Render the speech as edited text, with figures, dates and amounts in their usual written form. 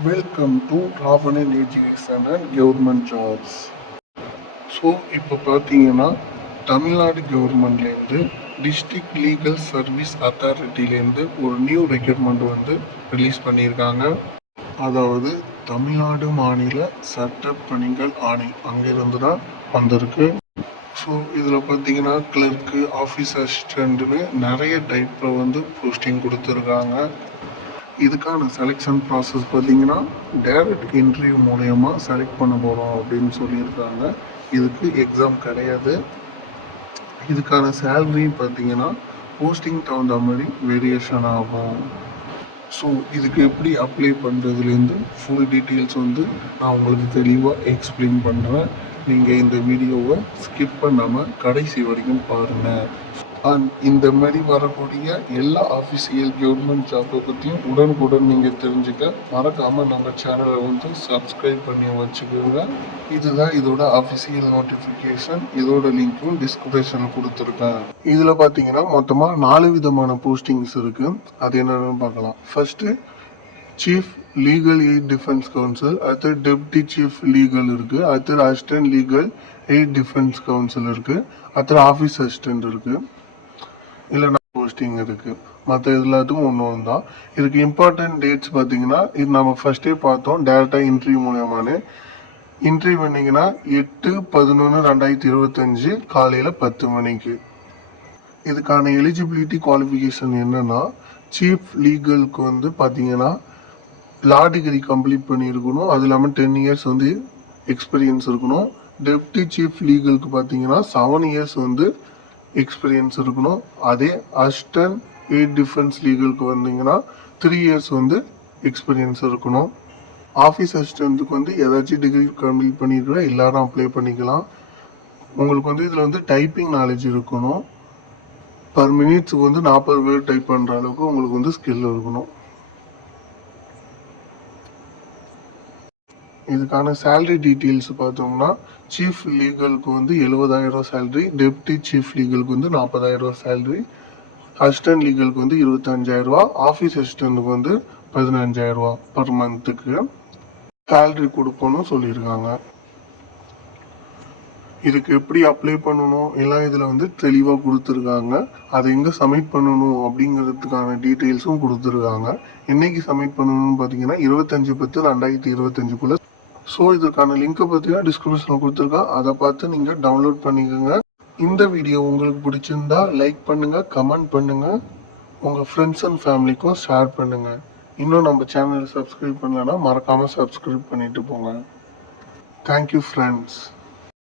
Welcome to Ravanan education and government jobs. So இப்போ பார்த்தீங்கன்னா தமிழ்நாடு கவர்மெண்ட்லேருந்து டிஸ்ட்ரிக்ட் லீகல் சர்வீஸ் அத்தாரிட்டிலேருந்து ஒரு நியூ ரெக்ரூட்மெண்ட் வந்து ரிலீஸ் பண்ணியிருக்காங்க. அதாவது தமிழ்நாடு மாநில சட்டப்பணிகள் ஆணை அங்கேருந்து தான் வந்திருக்கு. ஸோ இதில் பார்த்தீங்கன்னா கிளர்க்கு, ஆஃபீஸ் அசிஸ்டண்ட்டுன்னு நிறைய டைப்பில் வந்து போஸ்டிங் கொடுத்துருக்காங்க. இதுக்கான செலெக்ஷன் ப்ராசஸ் பார்த்தீங்கன்னா டைரக்ட் இன்டர்வியூ மூலயமா செலக்ட் பண்ண போகிறோம் அப்படின்னு சொல்லியிருக்காங்க. இதுக்கு எக்ஸாம் கிடையாது. இதுக்கான சேலரி பார்த்தீங்கன்னா போஸ்டிங் தகுந்த மாதிரி வேரியேஷன் ஆகும். ஸோ இதுக்கு எப்படி அப்ளை பண்ணுறதுலேருந்து ஃபுல் டீட்டெயில்ஸ் வந்து நான் உங்களுக்கு தெளிவாக எக்ஸ்பிளைன் பண்ணுறேன். நீங்கள் இந்த வீடியோவை ஸ்கிப் பண்ணாமல் கடைசி வரைக்கும் பாருங்கள். அண்ட் இந்த மாதிரி வரக்கூடிய எல்லா அஃபிஷியல் கவர்மெண்ட் ஜாப்பை பற்றியும் உடனுக்குடன் நீங்கள் தெரிஞ்சுக்க மறக்காமல் நம்ம சேனலை வந்து சப்ஸ்கிரைப் பண்ணி வச்சுக்கோங்க. இதுதான் இதோட அஃபிஷியல் நோட்டிஃபிகேஷன். இதோட லிங்க்கும் டிஸ்கிரிப்ஷனில் கொடுத்துருக்கேன். இதில் பார்த்தீங்கன்னா மொத்தமாக 4 விதமான போஸ்டிங்ஸ் இருக்குது. அது என்னென்னு பார்க்கலாம். First chief legal eight defence council, அடுத்து டெப்டி சீஃப் லீகல் இருக்குது, அடுத்து assistant legal eight defence council இருக்குது, அடுத்து ஆஃபீஸ் அசிஸ்டன்ட் இருக்குது, இல்லைனா போஸ்டிங் இருக்குது. மற்ற எல்லாத்துக்கும் ஒன்று தான். இதுக்கு இம்பார்ட்டன்ட் டேட்ஸ் பார்த்தீங்கன்னா இது நம்ம ஃபர்ஸ்டே பார்த்தோம். டேரெக்டாக இன்டர்வியூ மூலயமானு இன்டர்வியூ பண்ணிங்கன்னா 8/11/2025 காலையில் 10 மணிக்கு. இதுக்கான எலிஜிபிலிட்டி குவாலிஃபிகேஷன் என்னன்னா சீஃப் லீகலுக்கு வந்து பார்த்தீங்கன்னா லா டிகிரி கம்ப்ளீட் பண்ணியிருக்கணும். அது இல்லாமல் 10 இயர்ஸ் வந்து எக்ஸ்பீரியன்ஸ் இருக்கணும். டெப்டி சீஃப் லீகலுக்கு பார்த்தீங்கன்னா 7 இயர்ஸ் வந்து எக்ஸ்பீரியன்ஸ் இருக்கணும். அதே அசிஸ்டன்ட் எய்ட் டிஃபென்ஸ் லீகலுக்கு வந்தீங்கன்னா 3 இயர்ஸ் வந்து எக்ஸ்பீரியன்ஸ் இருக்கணும். ஆஃபீஸ் அசிஸ்டண்ட்டுக்கு வந்து ஏதாச்சும் டிகிரி கம்ப்ளீட் பண்ணியிருக்கிற எல்லாரும் அப்ளை பண்ணிக்கலாம். உங்களுக்கு வந்து இதில் வந்து டைப்பிங் நாலேஜ் இருக்கணும். பர் மினிட்ஸுக்கு வந்து 40 வேர்ட் டைப் பண்ணுற அளவுக்கு உங்களுக்கு வந்து ஸ்கில் இருக்கணும். இதுக்கான சேலரி டீட்டெயில்ஸ் பார்த்தோம்னா சீஃப் லீகலுக்கு வந்து 70,000 சேலரி, டெப்டி சீஃப் லீகலுக்கு வந்து 40,000 சேலரி, அசிஸ்டன்ட் லீகலுக்கு வந்து 25,000, ஆஃபீஸ் அசிஸ்டண்ட்டுக்கு வந்து 15,000 பர் மந்த்துக்கு சேலரி கொடுப்போன்னு சொல்லியிருக்காங்க. இதுக்கு எப்படி அப்ளை பண்ணணும் எல்லாம் இதில் வந்து தெளிவாக கொடுத்துருக்காங்க. அதை எங்கே சப்மிட் பண்ணணும் அப்படிங்கிறதுக்கான டீட்டெயில்ஸும் கொடுத்துருக்காங்க. என்னைக்கு சப்மிட் பண்ணணும்னு பார்த்தீங்கன்னா 25/10/2025. ஸோ இதுக்கான லிங்கை பார்த்தீங்கன்னா டிஸ்கிரிப்ஷனில் கொடுத்துருக்கேன். அதை பார்த்து நீங்கள் டவுன்லோட் பண்ணிக்கோங்க. இந்த வீடியோ உங்களுக்கு பிடிச்சிருந்தா லைக் பண்ணுங்கள், கமெண்ட் பண்ணுங்கள், உங்கள் ஃப்ரெண்ட்ஸ் அண்ட் ஃபேமிலிக்கும் ஷேர் பண்ணுங்கள். இன்னும் நம்ம சேனலை சப்ஸ்கிரைப் பண்ணலன்னா மறக்காமல் சப்ஸ்கிரைப் பண்ணிட்டு போங்க. Thank you friends.